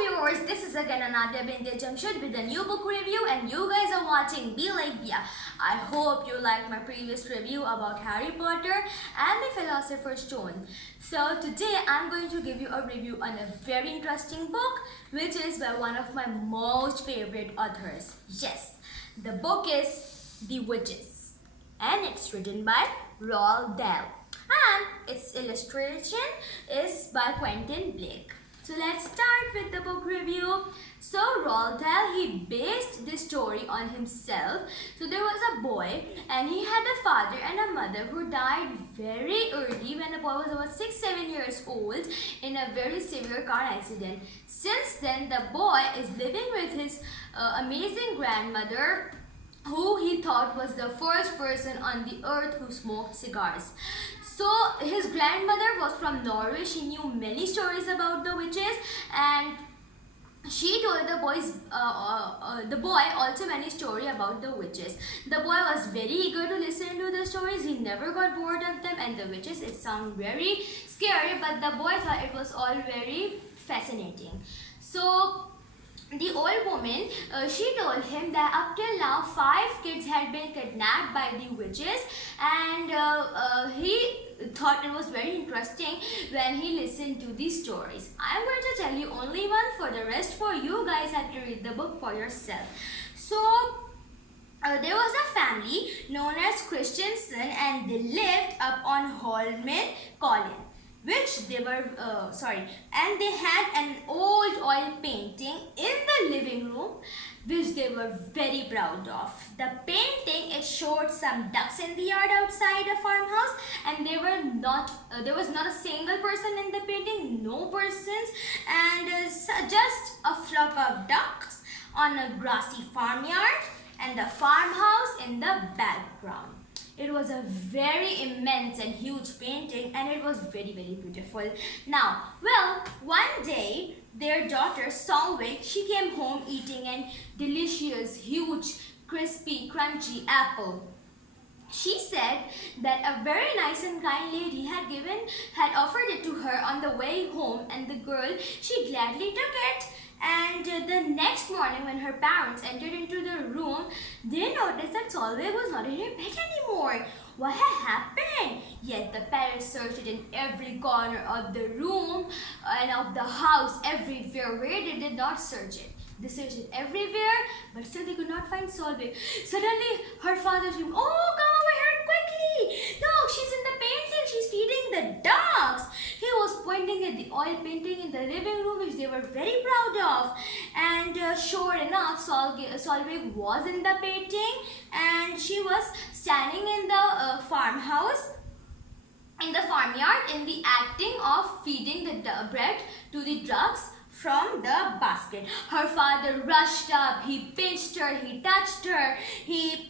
viewers, this is again Anadia Binte Jamshid with a new book review, and you guys are watching Be Like Bia. I hope you liked my previous review about Harry Potter and the Philosopher's Stone. So today I'm going to give you a review on a very interesting book which is by one of my most favorite authors. Yes, the book is The Witches and it's written by Roald Dahl and its illustration is by Quentin Blake. So let's start with the book review. So Roald Dahl, he based this story on himself. So there was a boy and he had a father and a mother who died very early when the boy was about 6-7 years old in a very severe car accident. Since then the boy is living with his amazing grandmother, who he thought was the first person on the earth who smoked cigars. So his grandmother was from Norway. She knew many stories about the witches and she told the boy also many story about the witches. The boy was very eager to listen to the stories. He never got bored of them, and the witches, it sounded very scary, but the boy thought it was all very fascinating. So the old woman, she told him that up till now 5 kids had been kidnapped by the witches, and he thought it was very interesting when he listened to these stories. I am going to tell you only one. For the rest, for you guys have to read the book for yourself. So there was a family known as Christensen and they lived up on Holman Colin, which they were and they had an old oil painting in the living room which they were very proud of. The painting, it showed some ducks in the yard outside a farmhouse, and there was not a single person in the painting, no persons, and just a flock of ducks on a grassy farmyard and the farmhouse in the background. It was a very immense and huge painting and it was very, very beautiful. Now, well, one day their daughter Solveig, she came home eating a delicious, huge, crispy, crunchy apple. She said that a very nice and kind lady had offered it to her on the way home, and the girl, she gladly took it. And the next morning when her parents entered into the room, they noticed that Solveig was not in her bed anymore. What had happened? Yes, the parents searched in every corner of the room and of the house, everywhere. Where they did not search it. They searched it everywhere, but still they could not find Solveig. Suddenly, her father screamed, "Oh, come over here quickly! Look, she's in the painting. She's feeding the dogs." He was pointing at the oil painting in the living room, which they were very proud of. And sure enough, Solveig was in the painting, and she was standing in the farmhouse, in the farmyard, in the acting of feeding the bread to the ducks from the basket. Her father rushed up, he pinched her, he touched her, he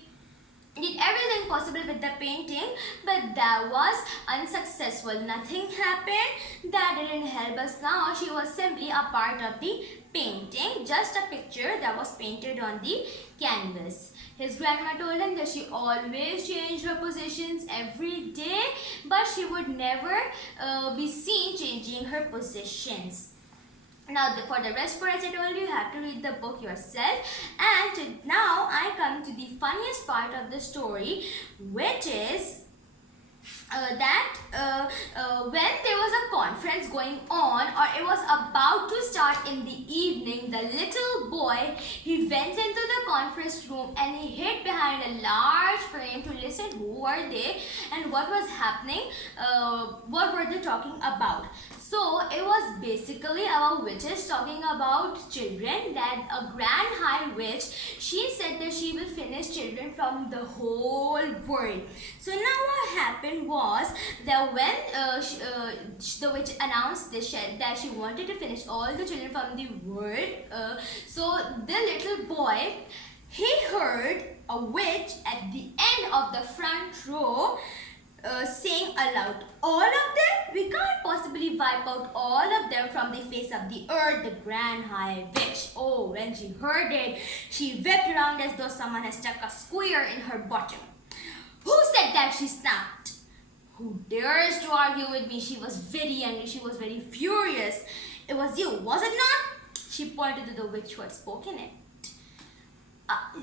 did everything possible with the painting, but that was unsuccessful. Nothing happened. That didn't help us. Now she was simply a part of the painting, just a picture that was painted on the canvas. His grandma told him that she always changed her positions every day, but she would never be seen changing her positions. Now, for the rest, as I told you, you have to read the book yourself. And now I come to the funniest part of the story, which is when there was a conference going on, or it was about to start in the evening, the little boy, he went into the conference room and he hid behind a large frame to listen who were they and what was happening, what were they talking about. So it was basically about witches talking about children, that a grand high witch, she said that she will finish children from the whole world. So now what happened was that when the witch announced this, that she wanted to finish all the children from the world, so the little boy, he heard a witch at the end of the front row saying aloud, "All of them? We can't possibly wipe out all of them from the face of the earth, the grand high witch." Oh, when she heard it, she whipped around as though someone had stuck a square in her bottom. "Who said that?" she snapped. "Who dares to argue with me?" She was very angry. She was very furious. "It was you, was it not?" She pointed to the witch who had spoken it.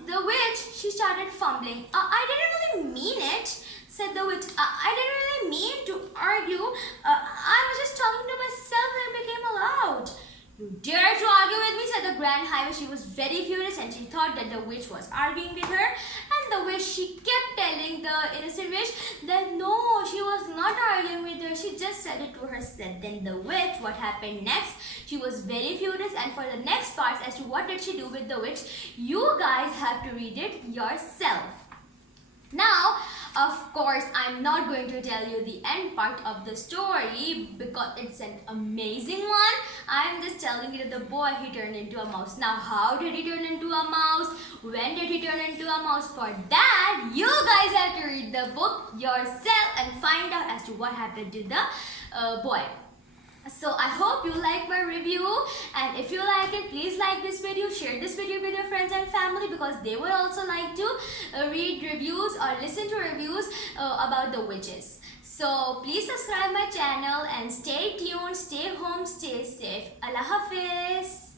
The witch, she started fumbling. I didn't really mean it, said the witch. I didn't really mean to argue. I was just talking to myself when it became loud. You dare to argue with me, said the Grand High Witch. She was very furious and she thought that the witch was arguing with her. And the witch, she kept telling the innocent witch that no, she was not arguing with her. She just said it to herself. Then the witch, what happened next? She was very furious, and for the next parts as to what did she do with the witch, you guys have to read it yourself. Now, of course, I'm not going to tell you the end part of the story because it's an amazing one. I'm just telling you that the boy, he turned into a mouse. Now, how did he turn into a mouse? When did he turn into a mouse? For that, you guys have to read the book yourself and find out as to what happened to the boy. So I hope you like my review, and if you like it, please like this video, share this video with your friends and family because they would also like to read reviews or listen to reviews about the witches. So please subscribe my channel and stay tuned, stay home, stay safe. Allah Hafiz.